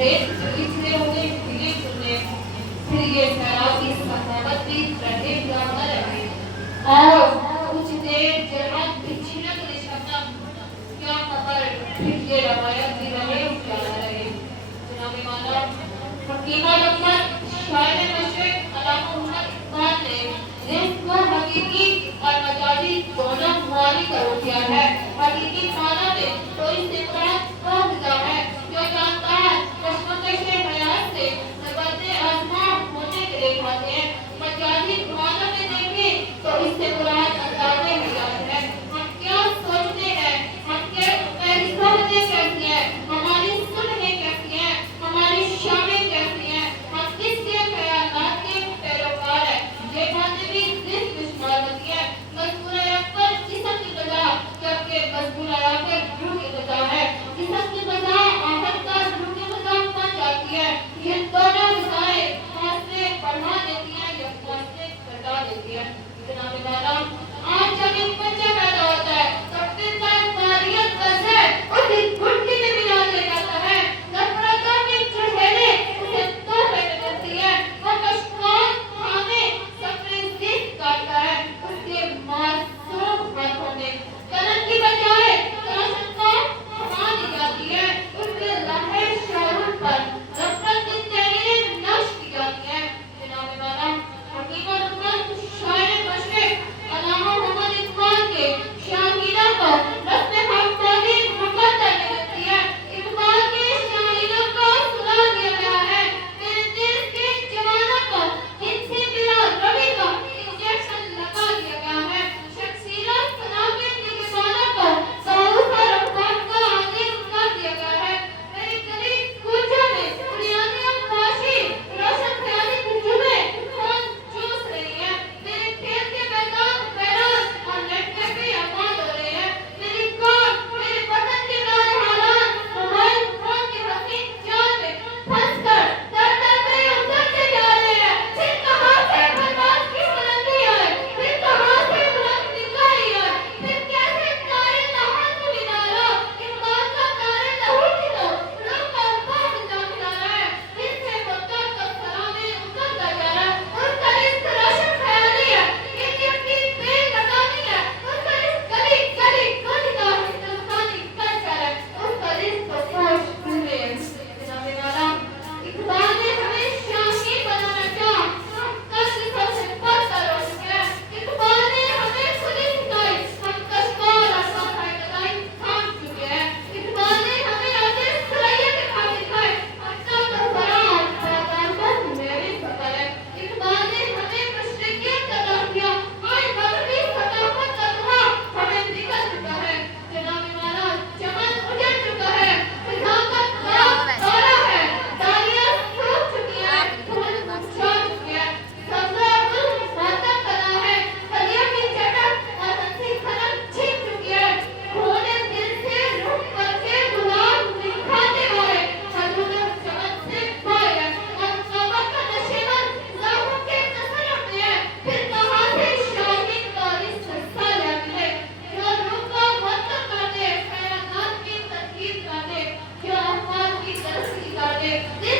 रेत से बिखरे हुए भीगे चुने, फिर ये फैलाव की सखावत भी रहे या न रहे। और कुछ देर जन्नत की छिनक गई शबनम, क्या खबर फिर ये रवायत भी रहे या न रहे। जनाब माला हकीमा लम्बत शायर मशरिक अल्लामा मोहम्मद इकबाल ने रिज़्क़ को हकीकी और मजाजी दोनों मानी कर दिया है। हकीकी माना में तो इससे मुराद वो ग़िज़ा है जो जानदार कशमकश हयात से नबाते आज़मा होने के लिए खाते हैं। मजाजी माना में देखें तो इससे मुराद अंदाज़े हयात है। हम क्या सोचते हैं, हम क्या समझते कैसी हैं, हमारी सुलहें कैसी हैं, हमारी शामें कैसी हैं, हम किसके ख्यालात के पैरोकार हैं, ये बातें भी रिज़्क़ में शुमार होती हैं। मज़बूर अक्बर जिस्म की ग़िज़ा जबकि मज़बूर आखिर रूह की ग़िज़ा है। जिस्म की ग़िज़ा आखिरकार रूह की ग़िज़ा बन जाती है। ये दोनों ग़िज़ाएं फासले बढ़ा देती हैं या फासले घटा देती हैं। जनाब वाला आज जब एक बच्चा पैदा होता है तब पिता तारीख बस है उसे घुटने में मिला दिया जाता है। नफरतों की चुड़ैलें उसे तोहफे में देती है। वो कश्मकश खाने सफरे ज़िद काटता है। उसके मासूम हाथों में कलम की बजाय कलशंकार थमा दी जाती है। उसके लम्हे शरूर पर नफरत की तहरीरें नक्श की जाती हैं। जनाब वाला हकीकत शायर मशरिक अल्लामा मोहम्मद इकबाल के शायरीना को रस्म खामोशी मुकद्दर में देती है। इकबाल के शायरीना को सुना दिया गया है। मेरे दिल के जवानों को इनसे मेरा रवि का इंजेक्शन लगा दिया गया है। शख्सियत सलाहियत के दीवानों को साउस और अफगान का आदेश कर दिया गया है। मेरी गली कूचों में बुनियादी खाशी रोशन ख्याली की जुबें खून चूस रही है। मेरे खेत के मैदान बैरान और लटके पे आबाद हो रहे हैं। मेरी कौम मेरे वतन के नारे हालात मोबाइल फोन के हसीन जाल में फंसकर दर-दर पे उतरते जा रहे हैं। फिर कहाँ से बर्बाद की बुलंदी आए, फिर कहाँ से बुलंद निगाही आए, फिर कैसे तारे लहन मिनारा इकबाल का तारे लहू की तो रूह का बाग जा रहा है। फिर से मुद्दा तक सलामे उतरता जा रहा है। उसका रिश्क रोशन ख्याली है, ये अपनी बेल लगानी है। उसका रिश्क गली गली गली का हिंदुस्तानी कल्चर है। उसका रिश्क तो फौज पूरे है। जनाब वाला इकबाल ने हमें शाही बनाना चाहा, हम कश्म सबसे बढ़कर हो चुके हैं। इकबाल ने हमें खुली सिखाई, हम कश्मोर और सफाई लगाई थाम चुके हैं। इकबाल ने हमें आगे सराइया के खाने दिखाए, हम सब तो फरार फरार बस मेरी सफर है। इकबाल ने हमें मशरिकियत का दाव दिया, आज मगरबी सकाफत का धुआं हमें निकल चुका है। जनाब वाला चमन उजड़ चुका है, फिजा का दौरा है, डालियां सूख चुकी हैं, फूल मुरझा चुके हैं, सब्ज़ा गुल मातम बना है, कलियों की चटक और हंसी खनक छिप चुकी है। खूने दिल से रुख करके गुलाब निखारने वाले हजूर चमन से पाए हैं और कमर का नशेबन लाखों के तसल्लुट में है। फिर कहाँ से शाहीन का रिश्क साया मिले जो रूह का मतलब कर दे, खयालात की तरकीब कर दे, जो अफ़वाह की तरक्की कर दे।